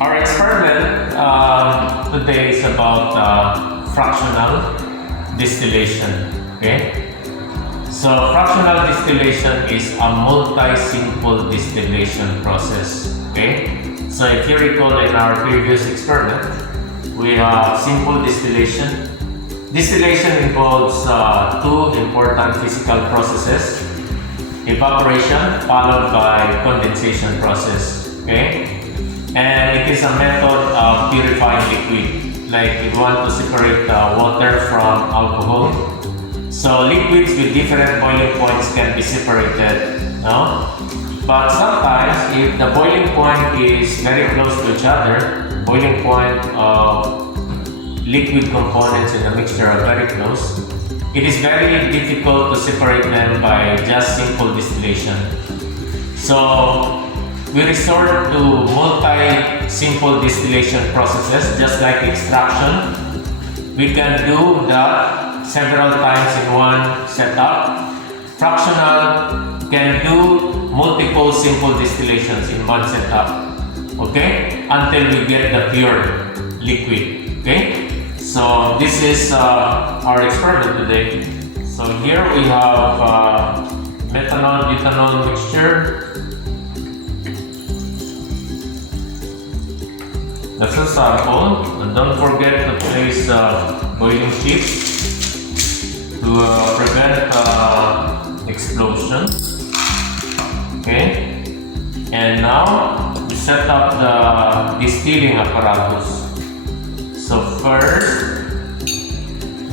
Our experiment today is about fractional distillation. Okay, so fractional distillation is a multi-simple distillation process. Okay, so if you recall in our previous experiment, we have simple distillation. Distillation involves two important physical processes: evaporation followed by condensation process. Okay, and it is a method of purifying liquid. Like if you want to separate water from alcohol, so liquids with different boiling points can be separated. No? But sometimes, if the boiling point is very close to each other, boiling point of liquid components in a mixture are very close, it is very difficult to separate them by just simple distillation. So we resort to multi-simple distillation processes, just like extraction. We can do that several times in one setup. Fractional can do multiple simple distillations in one setup, okay, until we get the pure liquid. Okay, so this is our experiment today. So here we have methanol butanol mixture. That's a sample, and don't forget to place boiling chips to prevent explosion. Okay, and now we set up the distilling apparatus. So first,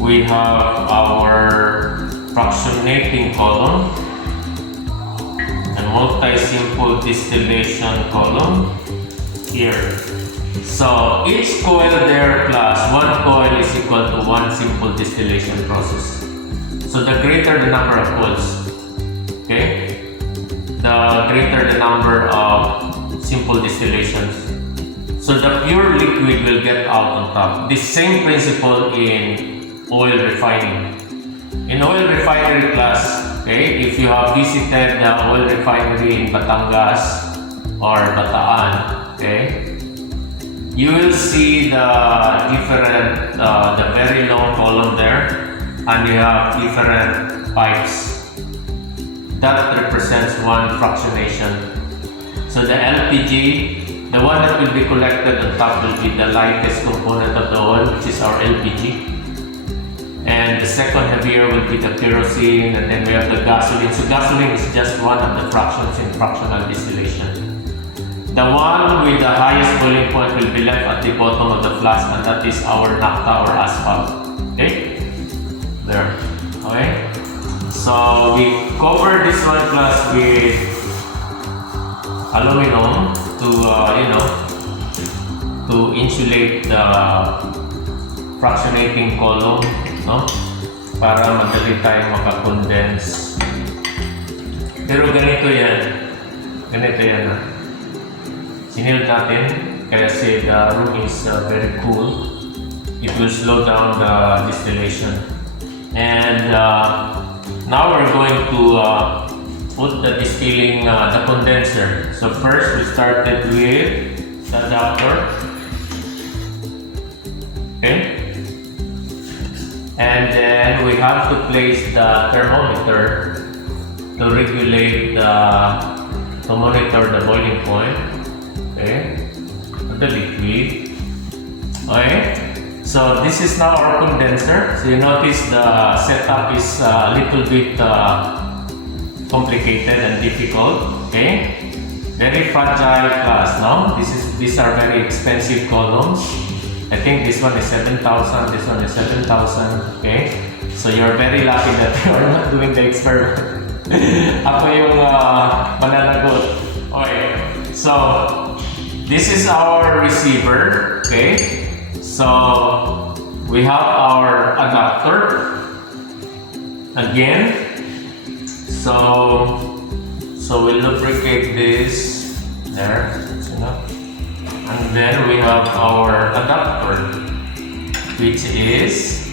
we have our fractionating column and multi-simple distillation column here. So each coil there plus one coil is equal to one simple distillation process. So the greater the number of coils, okay, the greater the number of simple distillations. So the pure liquid will get out on top. The same principle in oil refining. In oil refinery class, okay, if you have visited the oil refinery in Batangas or Bataan, okay, you will see the different, the very long column there, and you have different pipes. That represents one fractionation. So the LPG, the one that will be collected on top will be the lightest component of the oil, which is our LPG. And the second heavier will be the kerosene, and then we have the gasoline. So gasoline is just one of the fractions in fractional distillation. The one with the highest boiling point will be left at the bottom of the flask, and that is our naphtha or asphalt. Okay? There. Okay? So we cover this one plus with aluminum to, to insulate the fractionating column, no? Para madali tayong makakondense. Pero ganito yan. Ganito yan na. Sinilid natin kasi the room is very cool. It will slow down the distillation. And now we're going to put the distilling, the condenser. So first we started with the adapter. Okay. And then we have to place the thermometer to regulate to monitor the boiling point. Okay, the liquid. Okay, so this is now our condenser. So you notice the setup is a little bit complicated and difficult. Okay, very fragile class. No, these are very expensive columns. I think this one is 7,000. This one is 7,000. Okay, so you're very lucky that you are not doing the experiment. Ako yung mananagot. Okay, so this is our receiver, okay? So we have our adapter again. So we lubricate this there, that's enough. And then we have our adapter, which is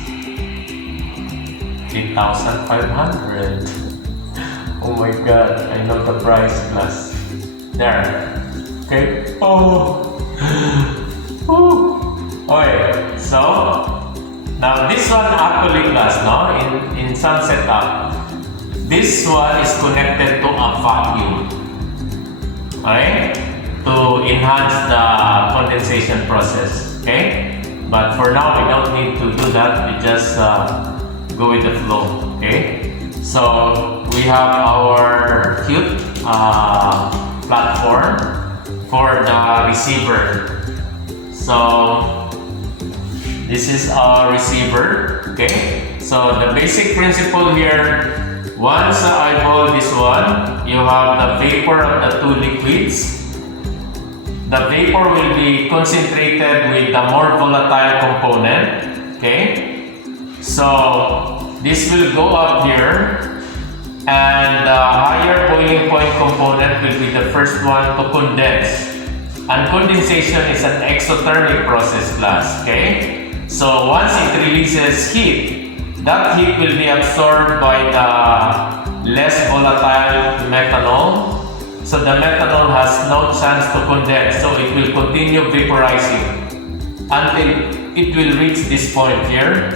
3,500. Oh my god, I know the price plus. There. Okay. Oh, Okay, so now this one actually class, no? In some setup, this one is connected to a vacuum, okay? To enhance the condensation process, okay? But for now, we don't need to do that. We just go with the flow, okay? So we have our cute platform for the receiver. So this is our receiver, okay? So the basic principle here, once I hold this one, you have the vapor of the two liquids. The vapor will be concentrated with the more volatile component, okay? So this will go up here, and the higher boiling point component will be the first one to condense. And condensation is an exothermic process class, okay? So once it releases heat, that heat will be absorbed by the less volatile methanol. So the methanol has no chance to condense, so it will continue vaporizing until it will reach this point here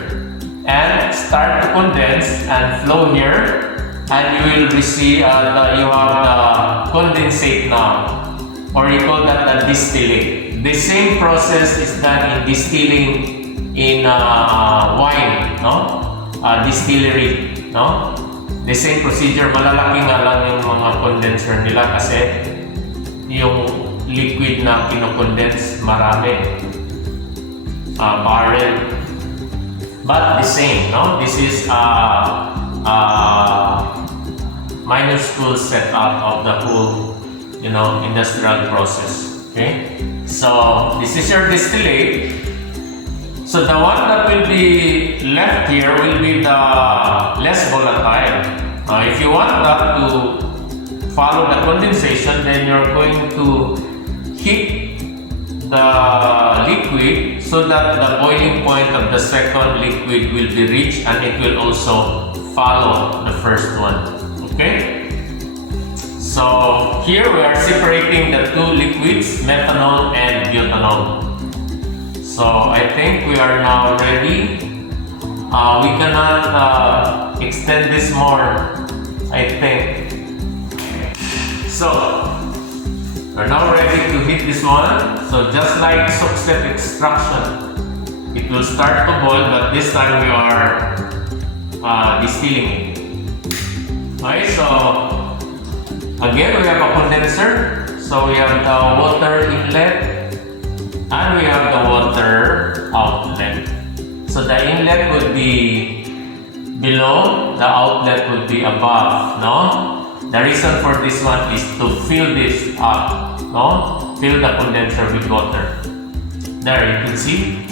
and start to condense and flow here, and you will receive you have the condensate now. Or you call that the distilling. The same process is done in distilling in wine, no? Distillery, no? The same procedure. Malalaki nga lang yung mga condenser nila kasi yung liquid na kinocondense marami. Barrel. But the same, no? This is minuscule setup of the whole industrial process. Okay, so this is your distillate. So the one that will be left here will be the less volatile. If you want that to follow the condensation, then you're going to heat the liquid so that the boiling point of the second liquid will be reached, and it will also follow the first one. Okay. So here we are separating the two liquids, methanol and butanol. So I think we are now ready. We cannot extend this more, I think. So we're now ready to heat this one. So just like success extraction, it will start to boil, but this time we are distilling it. Okay, so again, we have a condenser. So we have the water inlet and we have the water outlet. So the inlet would be below, the outlet would be above, no? The reason for this one is to fill this up, no? Fill the condenser with water. There, you can see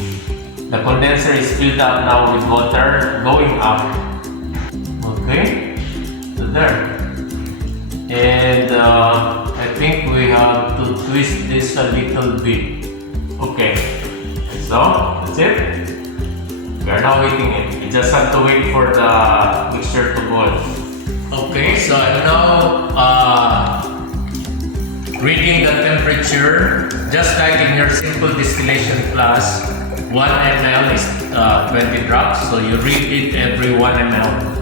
the condenser is filled up now with water going up. Okay, so there. And I think we have to twist this a little bit. Okay, so that's it. We are now heating it. We just have to wait for the mixture to boil. Okay, so I'm now reading the temperature. Just like in your simple distillation class, 1 ml is 20 drops. So you read it every 1 ml.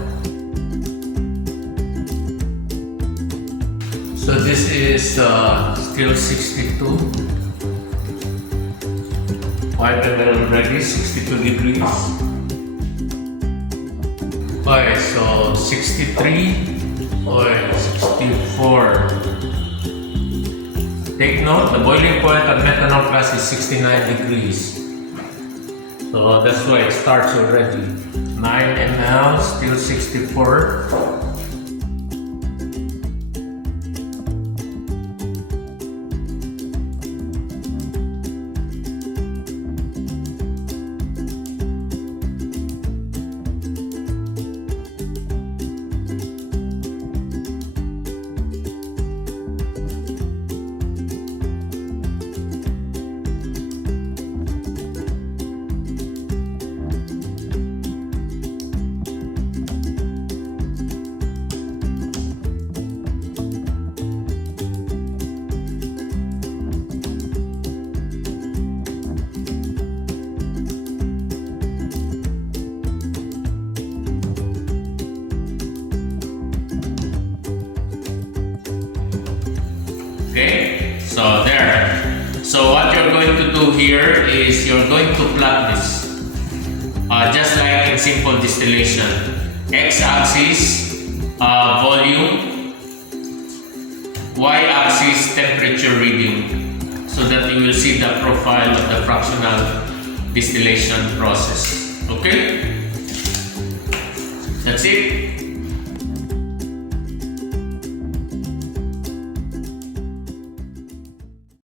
So this is still 62. 5 ml already, 62 degrees. Okay, so 63 or 64. Take note, the boiling point of methanol class is 69 degrees. So that's why it starts already. 9 ml, still 64. here is you're going to plot this. Just like in simple distillation. X-axis, volume. Y-axis, temperature reading. So that you will see the profile of the fractional distillation process. Okay? That's it.